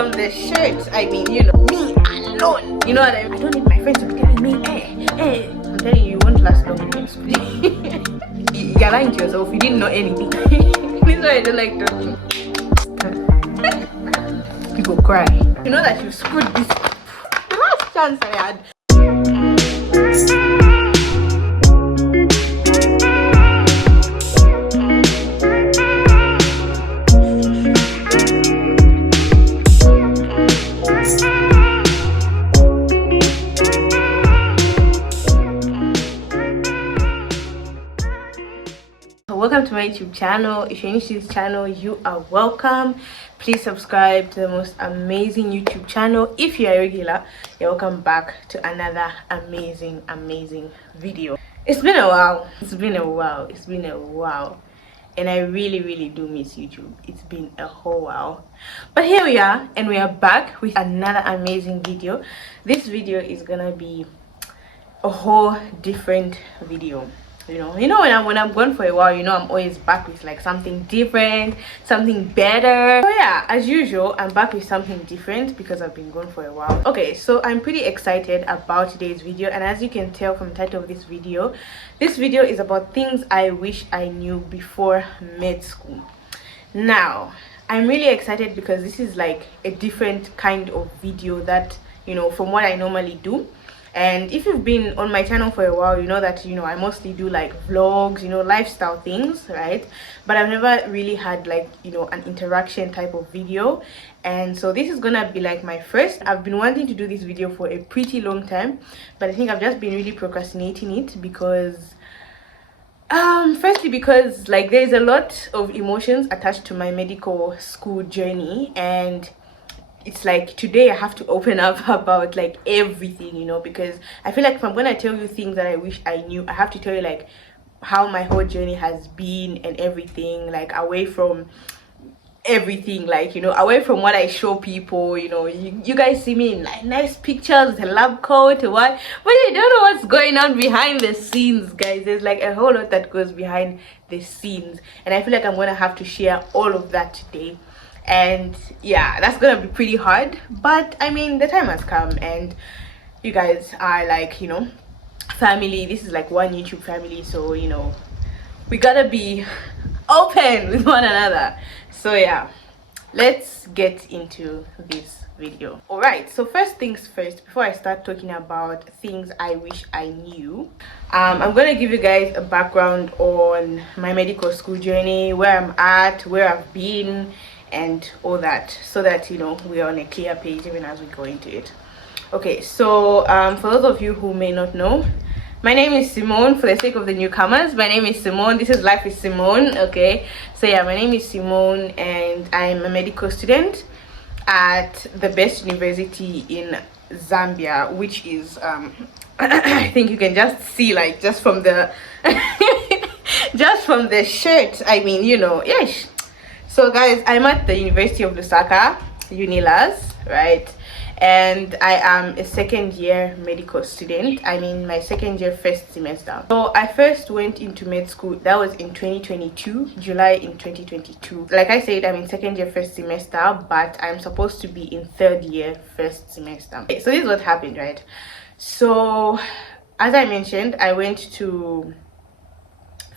from the shirt, I mean, me alone. You know what I mean? I don't need my friends to be telling me, hey. I'm telling you, you won't last long in this. You're lying to yourself. You didn't know anything. This is why I don't like talking. People cry. You know that you screwed this. The last chance I had. Welcome to my YouTube channel. If you're new to this channel, you are welcome. Please subscribe to the most amazing YouTube channel. If you're a regular, you're welcome back to another amazing video. It's been a while, and I really do miss YouTube. It's been a whole while, but here we are, and we are back with another amazing video. This video is gonna be a whole different video. You know when I'm gone for a while, I'm always back with like something different, something better. So yeah, as usual, I'm back with something different because I've been gone for a while. Okay, so I'm pretty excited about today's video, and as you can tell from the title of this video is about things I wish I knew before med school. Now I'm really excited because this is like a different kind of video that from what I normally do. And if you've been on my channel for a while, you know that I mostly do like vlogs, lifestyle things, right? But I've never really had like an interaction type of video, and so this is gonna be like my first. I've been wanting to do this video for a pretty long time, but I think I've just been really procrastinating it because firstly because like there's a lot of emotions attached to my medical school journey, and it's like today I have to open up about like everything, because I feel like if I'm gonna tell you things that I wish I knew, I have to tell you like how my whole journey has been and everything, like away from everything, like away from what I show people. You guys see me in like nice pictures with a lab coat or what, but you don't know what's going on behind the scenes, guys. There's like a whole lot that goes behind the scenes, and I feel like I'm gonna have to share all of that today. And yeah, that's gonna be pretty hard, but I mean the time has come, and you guys are like family. This is like one YouTube family, so we gotta be open with one another. So yeah, let's get into this video. All right, so first things first, before I start talking about things I wish I knew, I'm gonna give you guys a background on my medical school journey, where I'm at, where I've been, and all that, so that we're on a clear page even as we go into it. Okay, so for those of you who may not know, my name is Simone. For the sake of the newcomers, my name is Simone. This is Life with Simone. Okay, so yeah, my name is Simone, and I'm a medical student at the best university in Zambia, which is I think you can just see, like, just from the just from the shirt, I mean, yes. So guys, I'm at the University of Lusaka, Unilas, right? And I am a second year medical student. I'm in my second year first semester. So I first went into med school, that was in 2022, July in 2022. Like I said, I'm in second year first semester, but I'm supposed to be in third year first semester. Okay, so this is what happened, right? So as I mentioned, I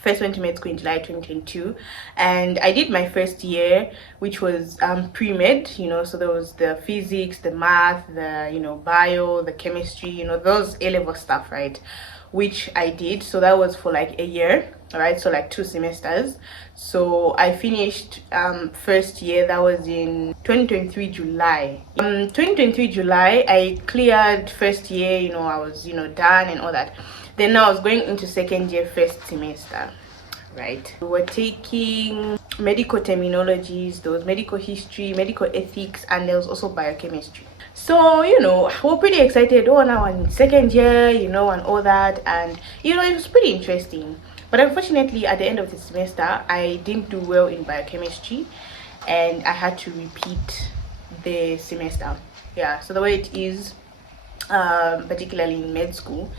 first went to med school in July 2022, and I did my first year, which was pre-med. So there was the physics, the math, the bio, the chemistry, those A-level stuff, right, which I did. So that was for like a year, right? So like 2 semesters. So I finished first year, that was in 2023 July. 2023 July I cleared first year, I was done and all that. Then I was going into second year first semester, right? We were taking medical terminologies, there was medical history, medical ethics, and there was also biochemistry. So we're pretty excited. Oh, now I'm in second year, and all that, and it was pretty interesting. But unfortunately, at the end of the semester, I didn't do well in biochemistry, and I had to repeat the semester. Yeah, so the way it is, particularly in med school,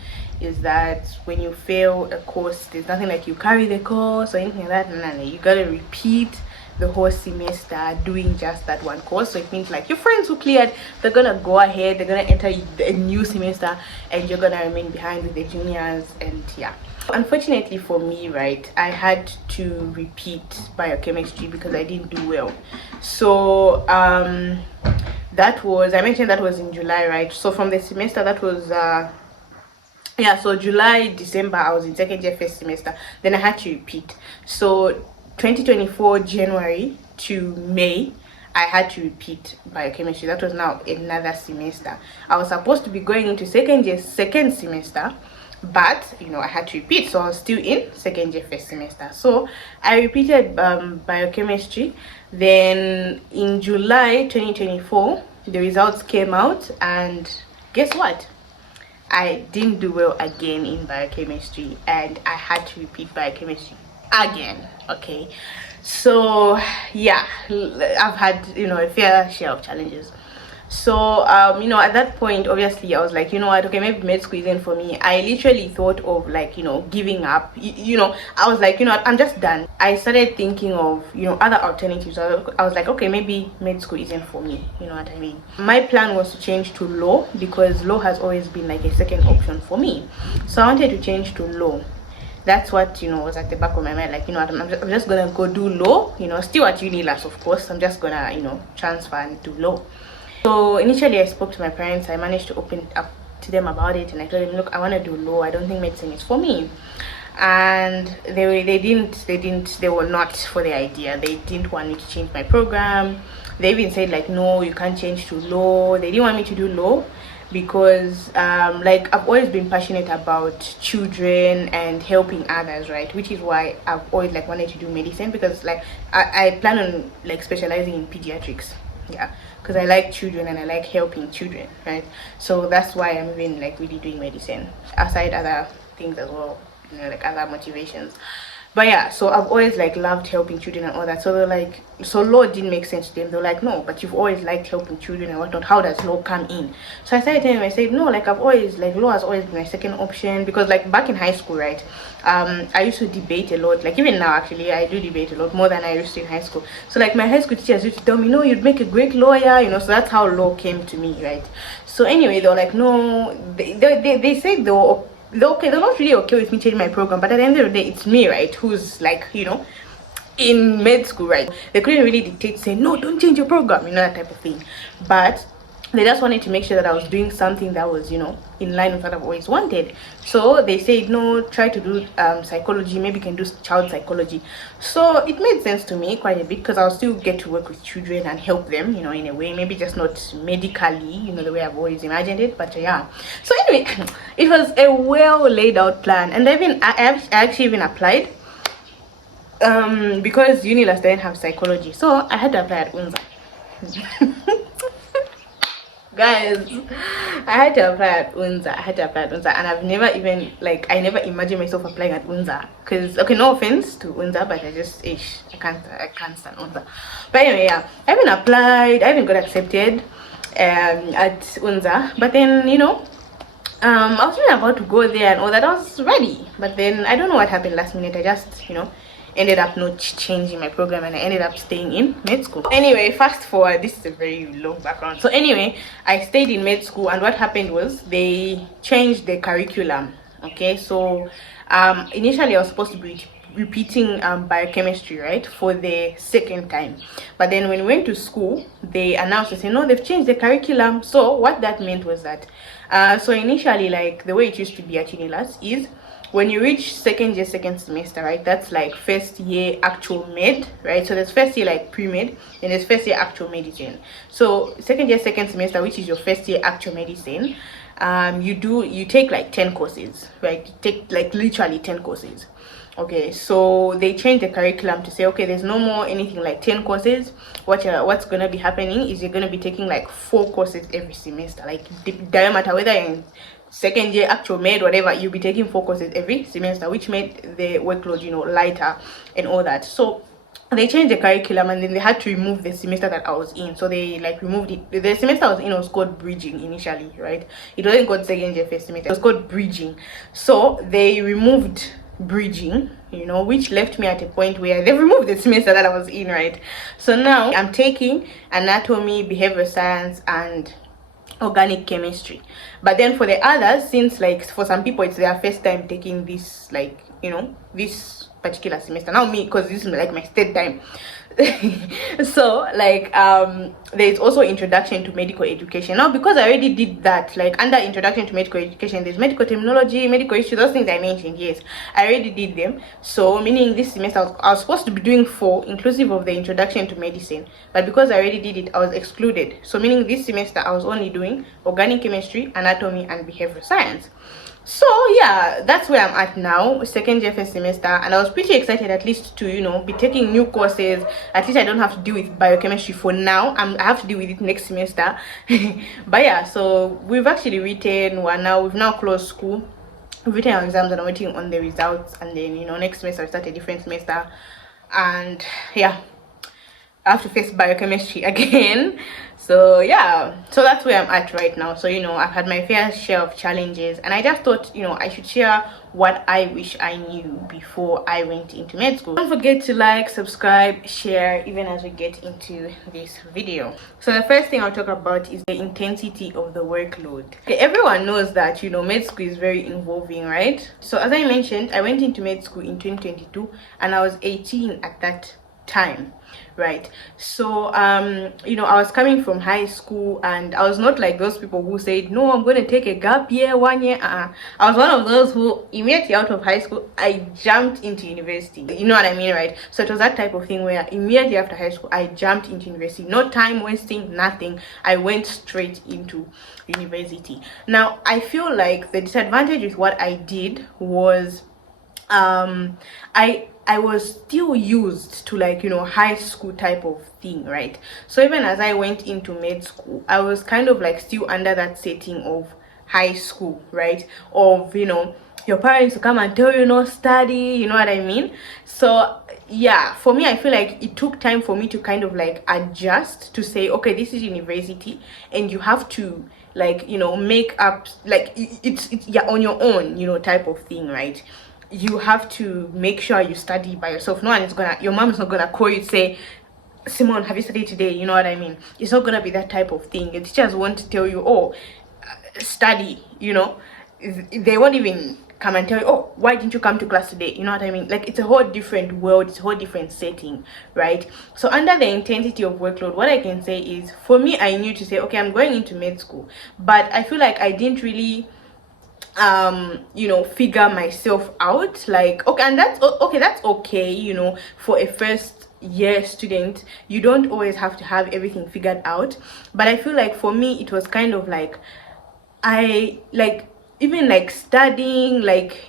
is that when you fail a course, there's nothing like you carry the course or anything like that. No, you gotta repeat the whole semester doing just that one course. So it means like your friends who cleared, they're gonna go ahead, they're gonna enter a new semester, and you're gonna remain behind with the juniors. And yeah, unfortunately for me, right, I had to repeat biochemistry because I didn't do well. So that was, I mentioned that was in July, right? So from the semester that was yeah, so July, December, I was in second year first semester. Then I had to repeat. So 2024 January to May, I had to repeat biochemistry. That was now another semester. I was supposed to be going into second year second semester, but you know, I had to repeat, so I was still in second year first semester. So I repeated biochemistry. Then in July 2024, the results came out, and guess what? I didn't do well again in biochemistry, and I had to repeat biochemistry again. Okay, so yeah, I've had, you know, a fair share of challenges. So you know, at that point, obviously I was like, you know what, okay, maybe med school isn't for me. I literally thought of like, you know, giving up. You know, I was like, you know what, I'm just done. I started thinking of, you know, other alternatives. I was like, okay, maybe med school isn't for me, you know what I mean. My plan was to change to law because law has always been like a second option for me. So I wanted to change to law. That's what, you know, was at the back of my mind. Like, you know, I'm just gonna go do law, you know, still at UNILAS, of course. I'm just gonna, you know, transfer and do law. So initially I spoke to my parents. I managed to open up to them about it, and I told them, look, I want to do law. I don't think medicine is for me. And they were not for the idea. They didn't want me to change my program. They even said like, no, you can't change to law. They didn't want me to do law because like I've always been passionate about children and helping others, right? Which is why I've always like wanted to do medicine, because like I plan on like specializing in pediatrics. Yeah, because I like children and I like helping children, right? So that's why I'm even like really doing medicine aside other things as well, you know, like other motivations. But yeah, so I've always like loved helping children and all that. So they're like, so law didn't make sense to them. They're like, no, but you've always liked helping children and whatnot. How does law come in? So I started telling them, I said, no, like I've always, like law has always been my second option, because like back in high school, right, I used to debate a lot. Like even now, actually, I do debate a lot more than I used to in high school. So like my high school teachers used to tell me, no, you'd make a great lawyer, you know. So that's how law came to me, right? So anyway, they were like, no, they said they were okay, they're not really okay with me changing my program, but at the end of the day, it's me, right, who's like, you know, in med school, right? They couldn't really dictate, say, no, don't change your program, you know, that type of thing. But they just wanted to make sure that I was doing something that was, you know, in line with what I've always wanted. So they said, no, try to do psychology, maybe you can do child psychology. So it made sense to me quite a bit, because I'll still get to work with children and help them, you know, in a way, maybe just not medically, you know, the way I've always imagined it, but yeah. So anyway, it was a well laid out plan, and I actually even applied because UNILAS didn't have psychology, so I had to apply at UNZA. Guys, I had to apply at UNZA. And I've never even, like, I never imagined myself applying at UNZA, because, okay, no offense to UNZA, but I can't stand UNZA. But anyway, yeah, I even applied, I even got accepted at UNZA. But then, you know, I was even about to go there and all that. I was ready, but then I don't know what happened last minute. I just, you know, ended up not changing my program, and I ended up staying in med school. Anyway, fast forward, this is a very long background. So anyway, I stayed in med school, and what happened was they changed the curriculum. Okay, so initially I was supposed to be repeating biochemistry, right, for the second time. But then when we went to school, they announced, they said, no, they've changed the curriculum. So what that meant was that so initially, like the way it used to be at UNILAS is, when you reach second year second semester, right, that's like first year actual med, right? So there's first year like pre-med, and there's first year actual medicine. So second year second semester, which is your first year actual medicine, you take like 10 courses, right? You take like literally 10 courses. Okay, so they changed the curriculum to say, okay, there's no more anything like 10 courses. What's gonna be happening is you're gonna be taking like 4 courses every semester. Like, it doesn't matter whether you're in second year actual med, whatever, you'll be taking 4 courses every semester, which made the workload, you know, lighter and all that. So they changed the curriculum, and then they had to remove the semester that I was in. So they like removed it. The semester I was in was called bridging initially, right? It wasn't called second year first semester, it was called bridging. So they removed bridging, you know, which left me at a point where they removed the semester that I was in, right? So now I'm taking anatomy, behavioral science, and organic chemistry. But then for the others, since like for some people it's their first time taking this, like, you know, this particular semester, now me, because this is like my third time. So like there's also introduction to medical education. Now because I already did that, like under introduction to medical education there's medical terminology, medical history, those things I mentioned. Yes, I already did them. So meaning this semester I was supposed to be doing 4 inclusive of the introduction to medicine, but because I already did it I was excluded. So meaning this semester I was only doing organic chemistry, anatomy, and behavioral science. So yeah, that's where I'm at now, second year, first semester, and I was pretty excited at least to, you know, be taking new courses. At least I don't have to deal with biochemistry for now. I have to deal with it next semester. But yeah, so we've actually written we've now closed school, we've written our exams and I'm waiting on the results, and then, you know, next semester I start a different semester, and yeah, I have to face biochemistry again. So yeah, so that's where I'm at right now. So, you know, I've had my fair share of challenges, and I just thought, you know, I should share what I wish I knew before I went into med school. Don't forget to like, subscribe, share, even as we get into this video. So the first thing I'll talk about is the intensity of the workload. Okay, everyone knows that, you know, med school is very involving, right? So as I mentioned, I went into med school in 2022 and I was 18 at that time, right? So you know, I was coming from high school and I was not like those people who said, no, I'm going to take a gap year, 1 year. I was one of those who immediately out of high school I jumped into university, you know what I mean, right? So it was that type of thing where immediately after high school I jumped into university, no time wasting, nothing. I went straight into university. Now I feel like the disadvantage with what I did was I was still used to, like, you know, high school type of thing, right? So even as I went into med school, I was kind of like still under that setting of high school, right? Of, you know, your parents will come and tell you no study, you know what I mean? So yeah, for me I feel like it took time for me to kind of like adjust to say, okay, this is university and you have to, like, you know, make up, like it's yeah, on your own, you know, type of thing, right? You have to make sure you study by yourself. No one is gonna, your mom is not gonna call you and say, Simone, have you studied today? You know what I mean? It's not gonna be that type of thing. The teachers want to tell you, oh, study, you know. They won't even come and tell you, oh, why didn't you come to class today? You know what I mean? Like, it's a whole different world, it's a whole different setting, right? So under the intensity of workload, what I can say is, for me, I knew to say, okay, I'm going into med school, but I feel like I didn't really you know, figure myself out, like, okay, and that's okay, you know, for a first year student you don't always have to have everything figured out. But I feel like for me it was kind of like, I like, even like studying, like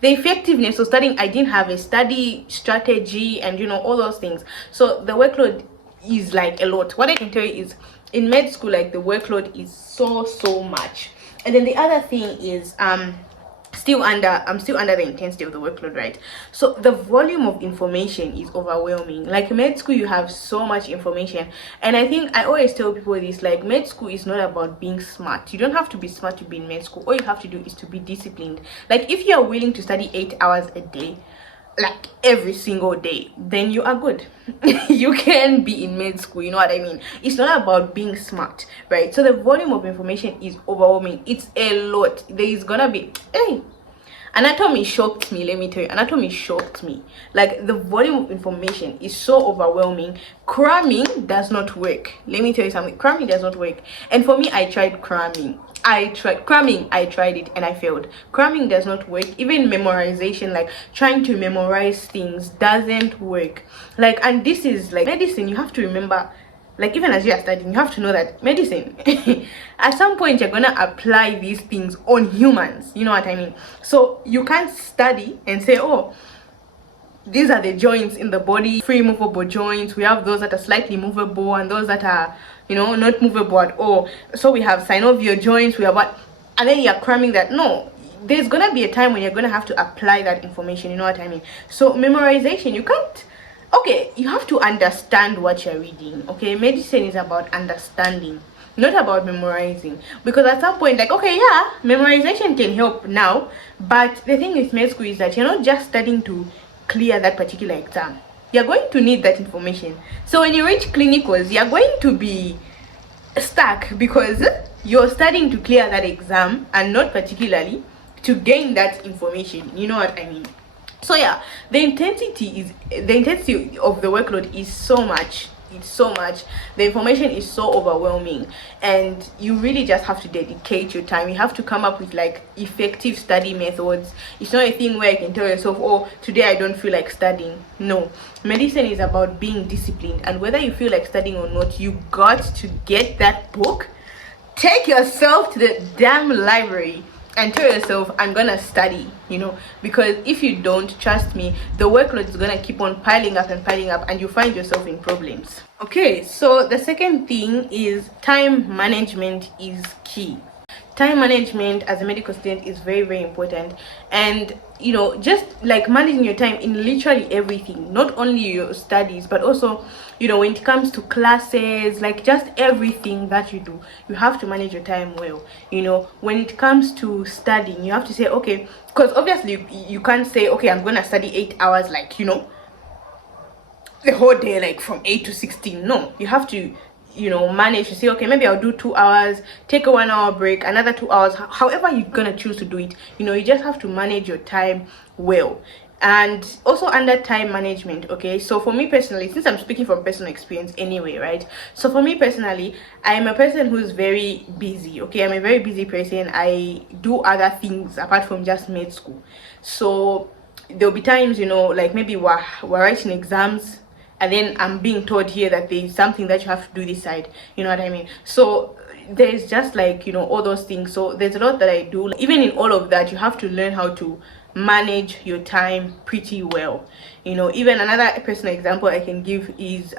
the effectiveness of studying, I didn't have a study strategy and, you know, all those things. So the workload is like a lot. What I can tell you is, in med school, like, the workload is so much. And then the other thing is, I'm still under the intensity of the workload, right? So the volume of information is overwhelming. Like, med school, you have so much information, and I think I always tell people this, like, med school is not about being smart. You don't have to be smart to be in med school. All you have to do is to be disciplined. Like, if you're willing to study 8 hours a day, like every single day, then you are good. You can be in med school, you know what I mean? It's not about being smart, right? So the volume of information is overwhelming. It's a lot. There is gonna be, hey, anatomy shocked me, let me tell you. Anatomy shocked me. Like, the volume of information is so overwhelming. Cramming does not work. Let me tell you something. Cramming does not work. And for me, I tried cramming. I tried it and I failed. Cramming does not work. Even memorization, like trying to memorize things, doesn't work. Like, and this is like medicine. You have to remember, like, even as you are studying, you have to know that medicine at some point you're gonna apply these things on humans, you know what I mean? So you can't study and say, oh, these are the joints in the body, free movable joints. We have those that are slightly movable and those that are, you know, not movable at all. So we have synovial joints, we have what, and then you're cramming that. No, there's gonna be a time when you're gonna have to apply that information, you know what I mean? So memorization, you can't, okay, you have to understand what you're reading. Okay, medicine is about understanding. not about memorizing. Because at some point, like, okay, yeah, memorization can help now, but the thing with med school is that you're not just studying to clear that particular exam. You're going to need that information. So when you reach clinicals, you're going to be stuck because you're studying to clear that exam and not particularly to gain that information. You know what I mean? So yeah, the intensity of the workload is so much. It's so much. The information is so overwhelming, and you really just have to dedicate your time. You have to come up with like effective study methods. It's not a thing where you can tell yourself, oh, today I don't feel like studying. No, medicine is about being disciplined, and whether you feel like studying or not, you got to get that book, take yourself to the damn library and tell yourself, I'm gonna study, you know, because if you don't, trust me, the workload is gonna keep on piling up and you find yourself in problems. Okay, so the second thing is time management is key. Time management as a medical student is very, very important. And you know, just like managing your time in literally everything, not only your studies, but also, you know, when it comes to classes, like just everything that you do, you have to manage your time well. You know, when it comes to studying, you have to say, okay, because obviously you can't say, okay, I'm gonna study 8 hours, like, you know, the whole day, like from 8 to 16. No, you have to, you know, manage to say, okay, maybe I'll do 2 hours, take a 1 hour break, another 2 hours, however you're gonna choose to do it. You know, you just have to manage your time well. And also under time management, okay, so for me personally, since I'm speaking from personal experience anyway, right, so for me personally, I'm a person who's very busy. Okay, I'm a very busy person. I do other things apart from just med school. So there'll be times, you know, like maybe we're writing exams, and then I'm being told here that there's something that you have to do this side, you know what I mean? So there's just like, you know, all those things. So there's a lot that I do. Even in all of that, you have to learn how to manage your time pretty well. You know, even another personal example I can give is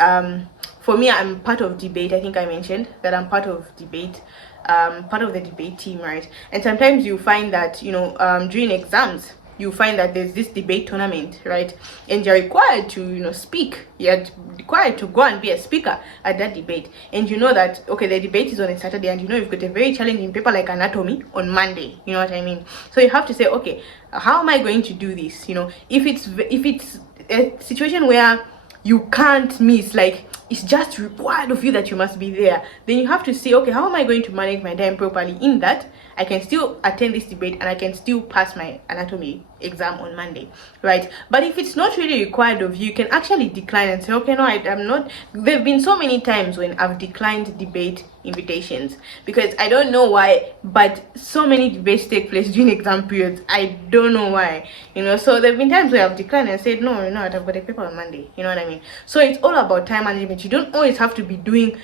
for me, I'm part of debate. I think I mentioned that I'm part of debate, part of the debate team, right? And sometimes you find that, you know, during exams, you find that there's this debate tournament, right? And you're required to, you know, speak. You're required to go and be a speaker at that debate. And you know that, okay, the debate is on a Saturday, and you know you've got a very challenging paper like anatomy on Monday. You know what I mean? So you have to say, okay, how am I going to do this? You know, if it's a situation where you can't miss, like it's just required of you that you must be there, then you have to say, okay, how am I going to manage my time properly in that I can still attend this debate and I can still pass my anatomy exam on Monday, right? But if it's not really required of you, you can actually decline and say, okay, no, I'm not. There have been so many times when I've declined debate invitations because I don't know why, but so many debates take place during exam periods. I don't know why, you know. So there have been times where I've declined and said, no, I've got a paper on Monday, you know what I mean? So it's all about time management. You don't always have to be doing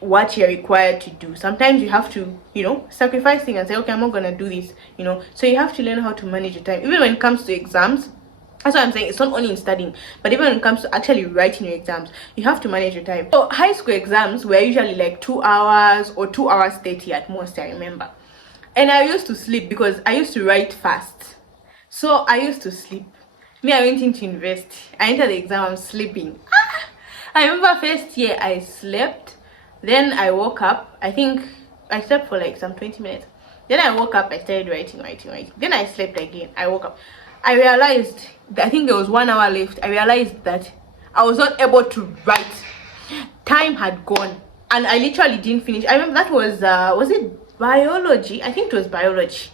what you're required to do. Sometimes you have to, you know, sacrifice things and say, okay, I'm not gonna do this, you know. So you have to learn how to manage your time, even when it comes to exams. That's what I'm saying. It's not only in studying, but even when it comes to actually writing your exams, you have to manage your time. So high school exams were usually like 2 hours or 2 hours 30 at most, I remember. And I used to sleep because I used to write fast, so I used to sleep. Me, I went into university, I entered the exam, I'm sleeping. I remember first year I slept. Then I woke up. I think I slept for like some 20 minutes. Then I woke up, I started writing. Then I slept again. I woke up. I realized, I think there was 1 hour left. I realized that I was not able to write. Time had gone. And I literally didn't finish. I remember that was it biology? I think it was biology.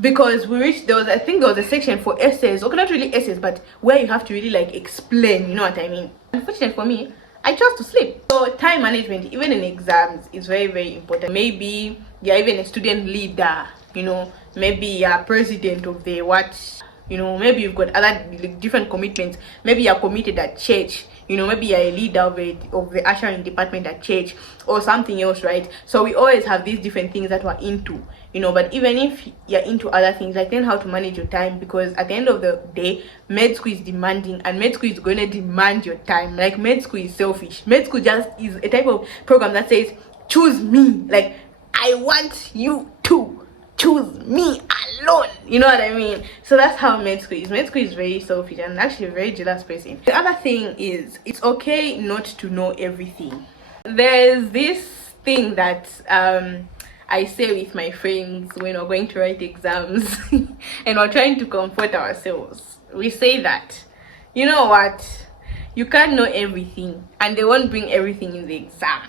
Because I think there was a section for essays. Okay, not really essays, but where you have to really like explain, you know what I mean? Unfortunately for me, I chose to sleep. So time management, even in exams, is very, very important. Maybe you're even a student leader, you know, maybe you're president of the what, you know, maybe you've got other different commitments. Maybe you're committed at church, you know, maybe you're a leader of the ushering department at church or something else, right? So we always have these different things that we're into, you know. But even if you're into other things, like learn how to manage your time, because at the end of the day, med school is demanding, and med school is going to demand your time. Like med school is selfish. Med school just is a type of program that says, choose me. Like, I want you to choose me alone, you know what I mean? So that's how med school is. Med school is very selfish and actually a very jealous person. The other thing is, it's okay not to know everything. There's this thing that I say with my friends when we're going to write exams and we're trying to comfort ourselves. We say that, you know what, you can't know everything, and they won't bring everything in the exam.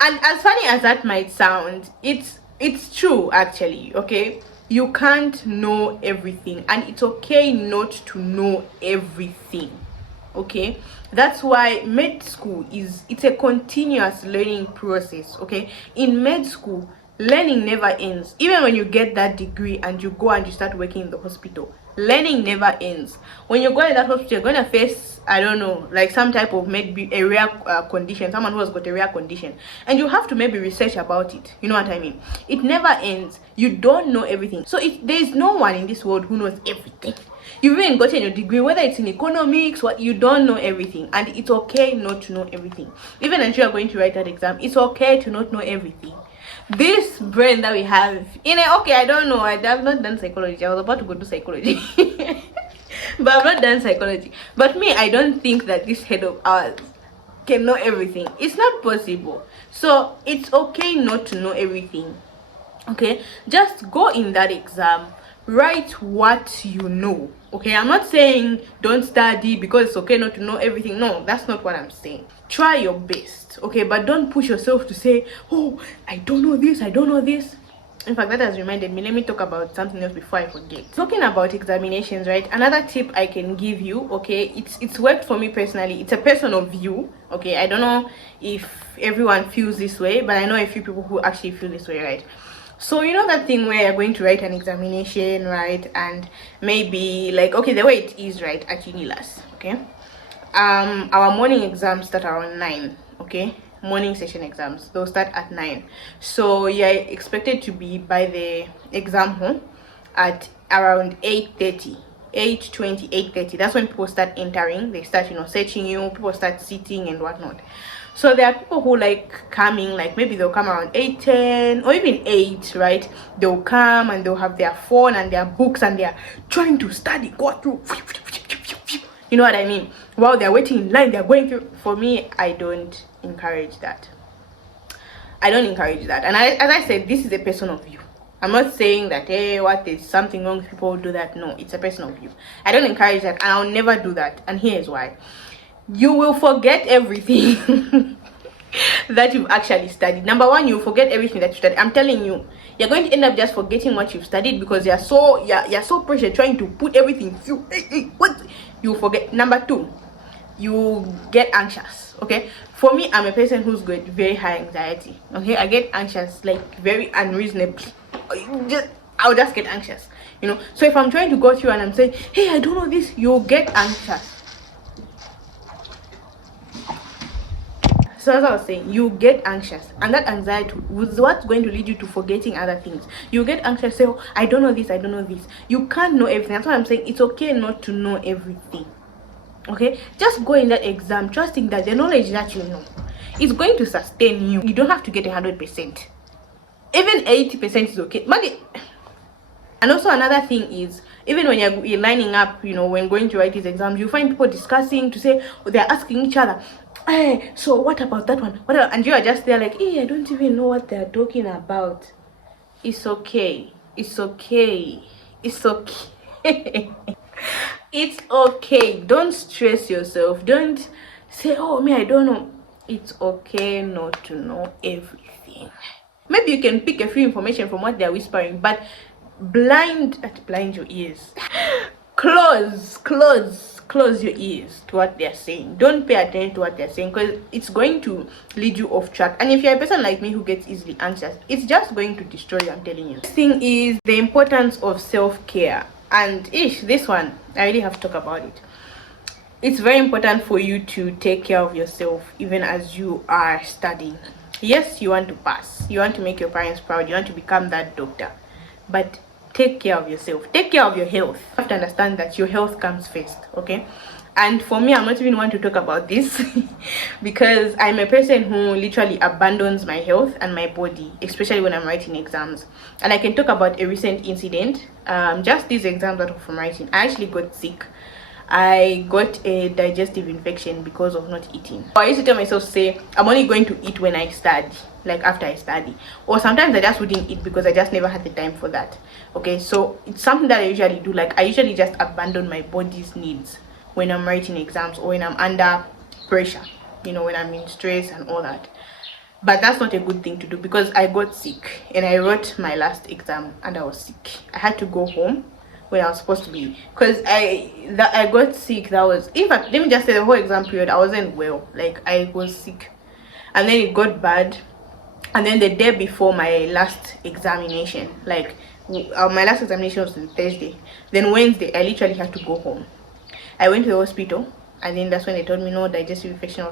And as funny as that might sound, it's true actually. Okay, you can't know everything, and it's okay not to know everything. Okay, that's why med school it's a continuous learning process. Okay, in med school, learning never ends. Even when you get that degree and you go and you start working in the hospital, learning never ends. When you go in that hospital, you're going to face, I don't know, like some type of maybe a rare condition, someone who has got a rare condition, and you have to maybe research about it. You know what I mean? It never ends. You don't know everything. So there is no one in this world who knows everything. You've even gotten your degree, whether it's in economics, what, you don't know everything, and it's okay not to know everything. Even as you are going to write that exam, it's okay to not know everything. This brain that we have in it, okay, I don't know, I have not done psychology. I was about to go to psychology but I've not done psychology. But me, I don't think that this head of ours can know everything. It's not possible. So it's okay not to know everything. Okay, just go in that exam, write what you know. Okay, I'm not saying don't study because it's okay not to know everything. No, that's not what I'm saying. Try your best, okay, but don't push yourself to say, oh, I don't know this, I don't know this. In fact, that has reminded me, let me talk about something else before I forget. Talking about examinations, right, another tip I can give you, okay, it's worked for me personally. It's a personal view, okay. I don't know if everyone feels this way, but I know a few people who actually feel this way, right? So you know that thing where you're going to write an examination, right, and maybe like, okay, the way it is, right, at Unilas, okay, our morning exams start around 9, okay, morning session exams, they'll start at 9. So you're expected to be by the exam hall at around 8:30, 8:20, 8:30. That's when people start entering. They start, you know, searching you, people start sitting and whatnot. So there are people who like coming, like maybe they'll come around 8:10 or even 8, right? They'll come and they'll have their phone and their books and they're trying to study, go through, you know what I mean, while they're waiting in line, they're going through. For me, I don't encourage that. I don't encourage that. And as I said, this is a personal view. I'm not saying that, hey, what, there's something wrong with people who do that. No, it's a personal view. I don't encourage that, and I'll never do that. And here's why. You will forget everything that you've actually studied. Number one, you'll forget everything that you studied. I'm telling you, you're going to end up just forgetting what you've studied because you're so pressured trying to put everything through. What? You'll forget. Number two, you get anxious. Okay, for me, I'm a person who's got very high anxiety. Okay, I get anxious like very unreasonably. I'll just get anxious, you know. So if I'm trying to go through and I'm saying, hey, I don't know this, you'll get anxious. So as I was saying, you get anxious, and that anxiety was what's going to lead you to forgetting other things. You get anxious, say, oh, I don't know this, I don't know this. You can't know everything. That's why I'm saying it's okay not to know everything. Okay, just go in that exam trusting that the knowledge that you know is going to sustain you. You don't have to get 100%. Even 80% is okay. And also another thing is, even when you're lining up, you know, when going to write these exams, you find people discussing to say, oh, they're asking each other, hey, so what about that one? And you are just there like, hey, I don't even know what they're talking about. It's okay. It's okay. It's okay. It's okay. Don't stress yourself. Don't say, oh, me, I don't know. It's okay not to know everything. Maybe you can pick a few information from what they're whispering, but blind your ears. Close your ears to what they're saying. Don't pay attention to what they're saying, because it's going to lead you off track. And if you're a person like me who gets easily anxious, it's just going to destroy you, I'm telling you. Next thing is the importance of self-care. And this one, I really have to talk about it. It's very important for you to take care of yourself even as you are studying. Yes, you want to pass, you want to make your parents proud, you want to become that doctor, but take care of yourself, take care of your health. You have to understand that your health comes first. Okay, and for me, I'm not even want to talk about this because I'm a person who literally abandons my health and my body, especially when I'm writing exams. And I can talk about a recent incident. Just these exams that were from writing, I actually got sick. I got a digestive infection because of not eating. I used to tell myself, say, I'm only going to eat when I study, like after I study, or sometimes I just wouldn't eat because I just never had the time for that. Okay, so it's something that I usually do. Like, I usually just abandon my body's needs when I'm writing exams or when I'm under pressure, you know, when I'm in stress and all that. But that's not a good thing to do, because I got sick and I wrote my last exam and I was sick. I had to go home when I was supposed to be, because I got sick. That was, in fact, let me just say, the whole exam period I wasn't well. Like, I was sick, and then it got bad, and then the day before my last examination, like my last examination was on Thursday, then Wednesday I literally had to go home. I went to the hospital, and then that's when they told me, no, digestive infection,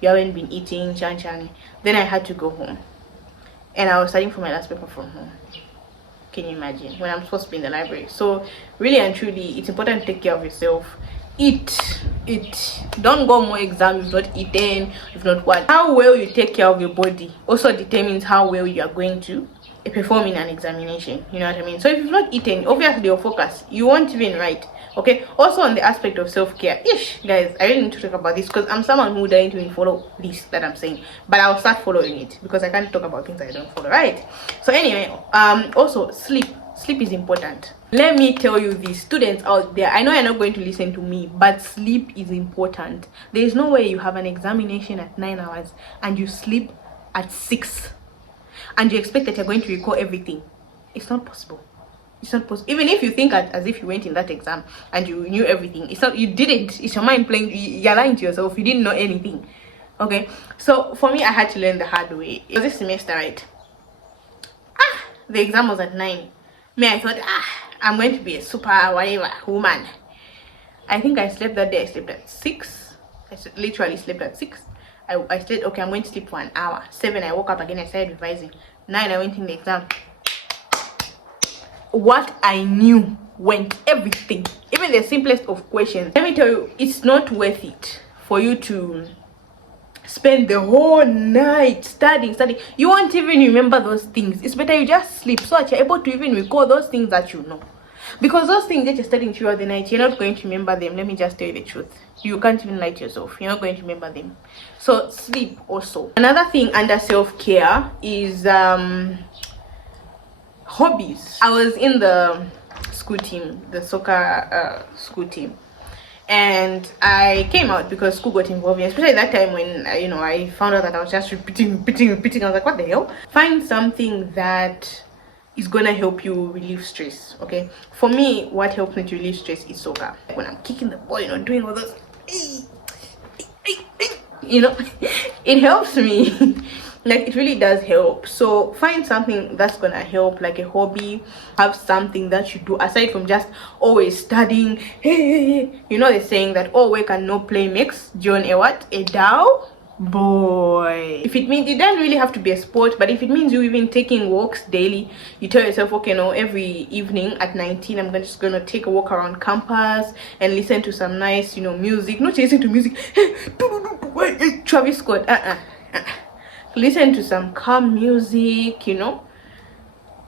you haven't been eating, chan. Then I had to go home, and I was studying for my last paper from home. Can you imagine, when I'm supposed to be in the library? So really and truly, it's important to take care of yourself. Eat. Don't go more exam if not eaten, if not what. How well you take care of your body also determines how well you are going to perform in an examination. You know what I mean? So if you've not eaten, obviously your focus, you won't even write. Okay, also on the aspect of self-care, guys, I really need to talk about this, because I'm someone who doesn't even follow this that I'm saying, but I'll start following it, because I can't talk about things I don't follow, right? So anyway, also sleep is important. Let me tell you, these students out there, I know you're not going to listen to me, but sleep is important. There is no way you have an examination at 9 hours and you sleep at 6 and you expect that you're going to recall everything. It's not possible. It's not possible. Even if you think as if you went in that exam and you knew everything, it's not. You didn't. It's your mind playing. You're lying to yourself. You didn't know anything. Okay. So for me, I had to learn the hard way. It was this semester, right? The exam was at 9. Me, I thought, I'm going to be a super whatever woman. I think I slept that day. I slept at 6. Literally slept at 6. I said, okay, I'm going to sleep for an hour. 7, I woke up again. I started revising. 9, I went in the exam. What I knew went, everything, even the simplest of questions. Let me tell you, it's not worth it for you to spend the whole night studying. You won't even remember those things. It's better you just sleep, so that you're able to even recall those things that you know, because those things that you're studying throughout the night, you're not going to remember them. Let me just tell you the truth. You can't even lie to yourself. You're not going to remember them. So sleep also. Another thing under self-care is hobbies. I was in the school team, the soccer school team, and I came out because school got involved, especially that time when I found out that I was just repeating. I was like, what the hell? Find something that is gonna help you relieve stress. Okay, for me, what helps me to relieve stress is soccer. When I'm kicking the ball, doing all those, it helps me. Like, it really does help. So find something that's gonna help, like a hobby. Have something that you do aside from just always studying. Hey. You know the saying that all work and no play makes John a dull boy. If it means, it doesn't really have to be a sport, but if it means you even taking walks daily, you tell yourself, okay, no, every evening at 19 I'm just gonna take a walk around campus and listen to some nice music. Not listen to music Travis Scott. Listen to some calm music.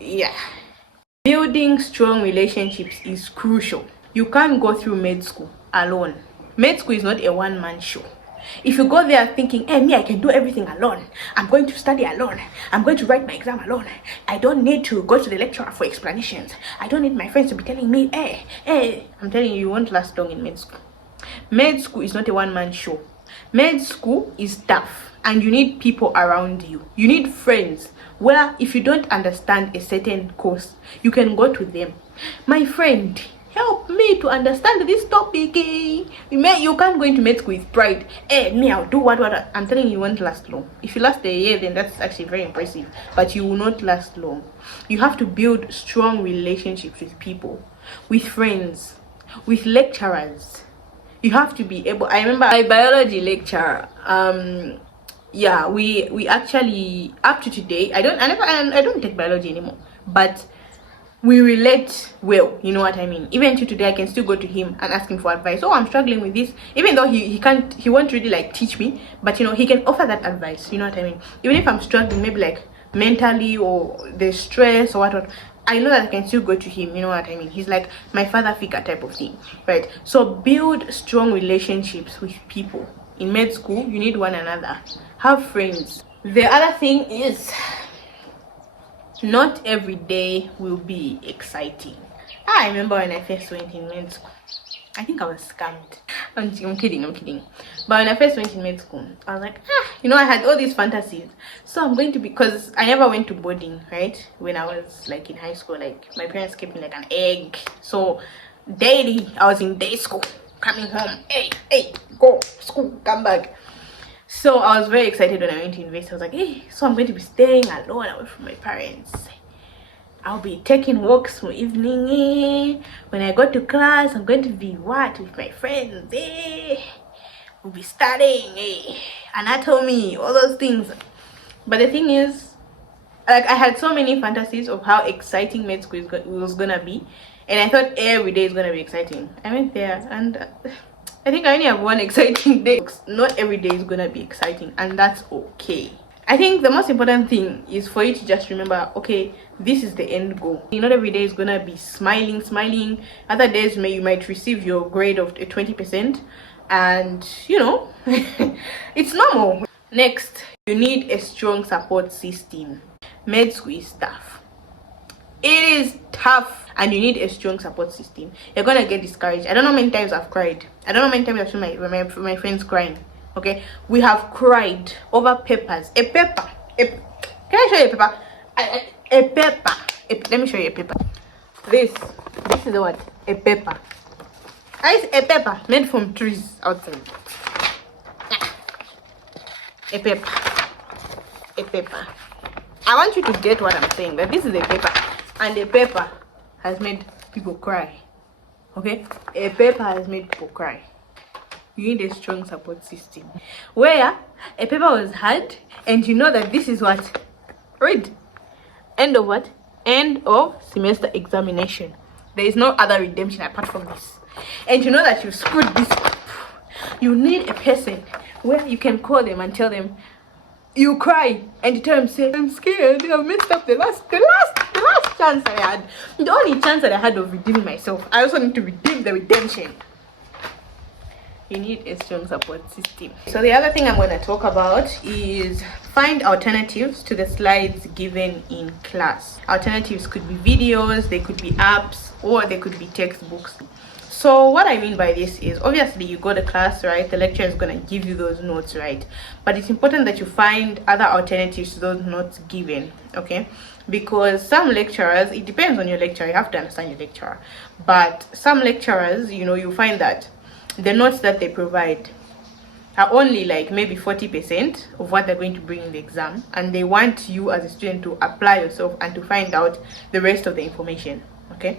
Yeah. Building strong relationships is crucial. You can't go through med school alone. Med school is not a one-man show. If you go there thinking, hey, me, I can do everything alone, I'm going to study alone, I'm going to write my exam alone, I don't need to go to the lecturer for explanations, I don't need my friends to be telling me, hey, I'm telling you, you won't last long in med school. Med school is not a one-man show. Med school is tough, and you need people around you. You need friends where if you don't understand a certain course, you can go to them. My friend, help me to understand this topic. You can't go into med school with pride. Me, I'll do what I'm telling you, you won't last long. If you last a year, then that's actually very impressive, but you will not last long. You have to build strong relationships with people, with friends, with lecturers. You have to be able. I remember my biology lecturer, we actually, up to today, I don't take biology anymore, but we relate well. You know what I mean? Even to today, I can still go to him and ask him for advice. Oh, I'm struggling with this, even though he won't really like teach me, but he can offer that advice. You know what I mean? Even if I'm struggling, maybe like mentally or the stress or what, I know that I can still go to him, you know what I mean? He's like my father figure type of thing, right? So build strong relationships with people. In med school, you need one another. Have friends. The other thing is, not every day will be exciting. I remember when I first went in med school, I think I was scammed. I'm kidding. But when I first went in med school, I was like, you know, I had all these fantasies. So I'm going to be, because I never went to boarding, right? When I was like in high school, like my parents kept me like an egg. So daily, I was in day school, coming home, hey, go school, come back. So I was very excited when I went to university. I was like, hey, so I'm going to be staying alone away from my parents. I'll be taking walks for evening. When I go to class, I'm going to be what? With my friends. We'll be studying anatomy, all those things. But the thing is, like, I had so many fantasies of how exciting med school was gonna be, and I thought every day is gonna be exciting. I went there and I think I only have one exciting day. Not every day is gonna be exciting, and that's okay. I think the most important thing is for you to just remember, okay, this is the end goal. Not every day is gonna be smiling. Other days you might receive your grade of 20%, and you know, it's normal. Next, you need a strong support system. Med school is tough. It is tough, and you need a strong support system. You're gonna get discouraged. I don't know how many times I've cried. I don't know how many times I've seen my friends crying. Okay, we have cried over papers. A paper. Can I show you a paper? A paper. Let me show you a paper. This is what? A paper. A paper made from trees outside. A paper. I want you to get what I'm saying. That this is a paper, and a paper has made people cry. Okay, a paper has made people cry. You need a strong support system where a paper was hard, and you know that this is what? Read. End of what? End of semester examination. There is no other redemption apart from this. And you know that you screwed this up. You need a person where you can call them and tell them, you cry, and you tell them, say, I'm scared, I've messed up the last chance I had. The only chance that I had of redeeming myself. I also need to redeem the redemption. You need a strong support system. So the other thing I'm going to talk about is find alternatives to the slides given in class. Alternatives could be videos, they could be apps, or they could be textbooks. So what I mean by this is, obviously you go to class, right? The lecturer is going to give you those notes, right? But it's important that you find other alternatives to those notes given, okay? Because some lecturers, it depends on your lecturer, you have to understand your lecturer. But some lecturers, you know, you find that the notes that they provide are only like maybe 40% of what they're going to bring in the exam, and they want you as a student to apply yourself and to find out the rest of the information, okay?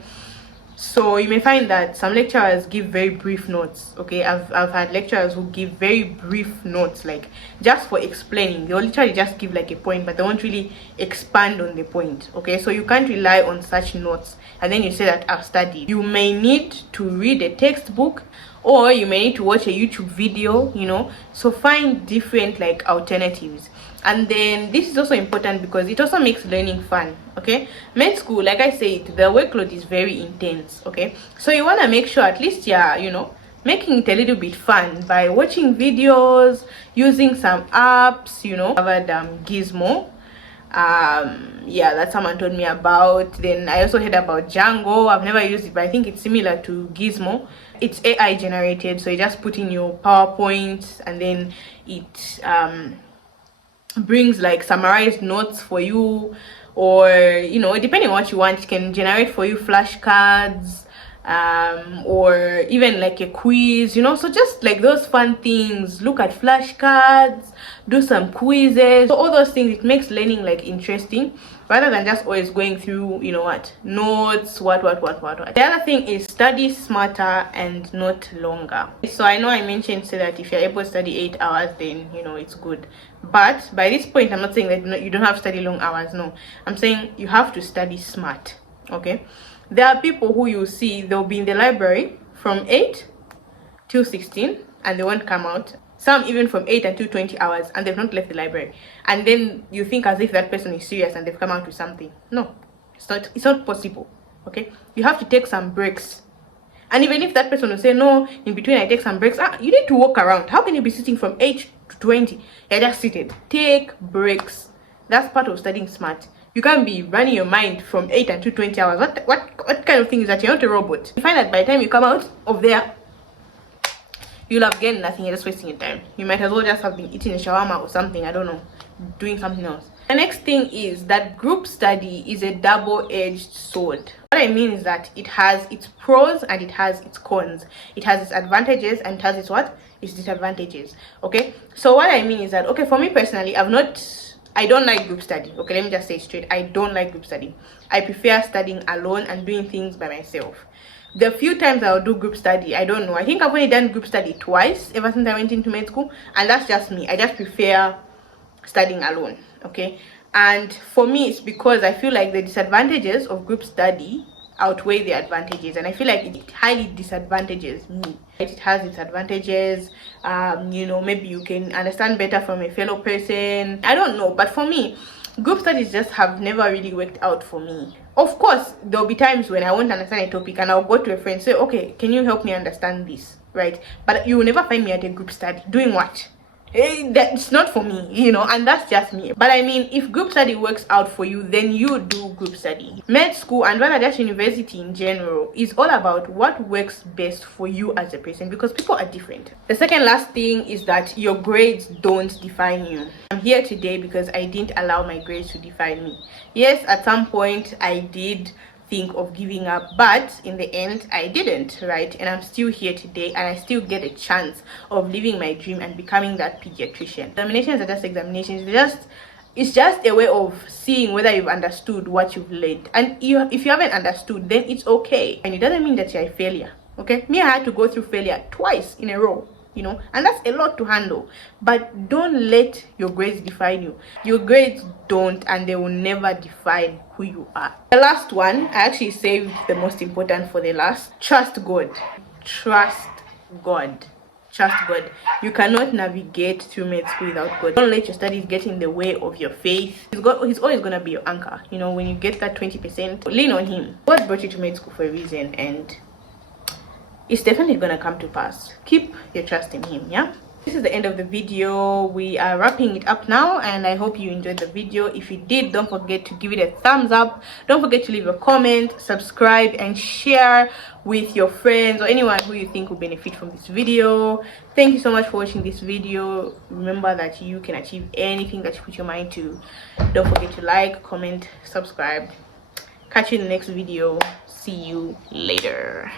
So you may find that some lecturers give very brief notes, okay? I've had lecturers who give very brief notes, like just for explaining. They'll literally just give like a point, but they won't really expand on the point, okay? So you can't rely on such notes and then you say that I've studied. You may need to read a textbook, or you may need to watch a YouTube video, you know. So find different like alternatives. And then this is also important because it also makes learning fun, okay? Med school, like I said, the workload is very intense, okay? So you want to make sure at least you're, you know, making it a little bit fun by watching videos, using some apps, you know. I've had Gizmo. Yeah, that someone told me about. Then I also heard about Django. I've never used it, but I think it's similar to Gizmo. It's AI generated, so you just put in your PowerPoint and then it brings like summarized notes for you, or you know, depending on what you want, it can generate for you flashcards, or even like a quiz, you know. So just like those fun things, look at flashcards, do some quizzes. So all those things, it makes learning like interesting rather than just always going through, you know, what notes, what. The other thing is study smarter and not longer. So I know I mentioned so that if you're able to study 8 hours, then you know it's good. But by this point, I'm not saying that you don't have to study long hours. No, I'm saying you have to study smart, okay? There are people who you see, they'll be in the library from 8 till 16 and they won't come out. Some even from 8 until 20 hours and they've not left the library. And then you think as if that person is serious and they've come out with something. No, It's not possible. Okay, you have to take some breaks. And even if that person will say, no, in between I take some breaks, you need to walk around. How can you be sitting from 8 to 20? You're just seated. Take breaks. That's part of studying smart. You can't be running your mind from 8 until 20 hours. What kind of thing is that? You're not a robot. You find that by the time you come out of there, you'll have gained nothing. You're just wasting your time. You might as well just have been eating a shawarma or something, I don't know, doing something else. The next thing is that group study is a double-edged sword. What I mean is that it has its pros and it has its cons. It has its advantages and it has its what? Its disadvantages. Okay, so what I mean is that, okay, for me personally, I don't like group study. Okay, let me just say it straight. I don't like group study. I prefer studying alone and doing things by myself. The few times I'll do group study, I don't know, I think I've only done group study twice ever since I went into med school, and that's just me. I just prefer studying alone. Okay, and for me it's because I feel like the disadvantages of group study outweigh the advantages, and I feel like it highly disadvantages me. It has its advantages. You know, maybe you can understand better from a fellow person, I don't know, but for me, group studies just have never really worked out for me. Of course, there'll be times when I won't understand a topic and I'll go to a friend, say, okay, can you help me understand this, right? But you will never find me at a group study doing what? That's not for me, you know, and that's just me. But I mean, if group study works out for you, then you do group study. Med school, and rather just university in general, is all about what works best for you as a person, because people are different. The second last thing is that your grades don't define you. I'm here today because I didn't allow my grades to define me. Yes, at some point I did think of giving up, but in the end I didn't, right? And I'm still here today, and I still get a chance of living my dream and becoming that pediatrician. Examinations are just examinations. It's just a way of seeing whether you've understood what you've learned, and if you haven't understood, then it's okay, and it doesn't mean that you're a failure. Okay, me, I had to go through failure twice in a row, you know, and that's a lot to handle. But don't let your grades define you. Your grades don't, and they will never define who you are. The last one, I actually saved the most important for the last. Trust God. Trust God. Trust God. You cannot navigate through med school without God. Don't let your studies get in the way of your faith. He's always gonna be your anchor. You know, when you get that 20%, lean on him. God brought you to med school for a reason, and it's definitely gonna come to pass. Keep your trust in him. Yeah, this is the end of the video. We are wrapping it up now, and I hope you enjoyed the video. If you did, don't forget to give it a thumbs up. Don't forget to leave a comment, subscribe, and share with your friends or anyone who you think will benefit from this video. Thank you so much for watching this video. Remember that you can achieve anything that you put your mind to. Don't forget to like, comment, subscribe. Catch you in the next video. See you later.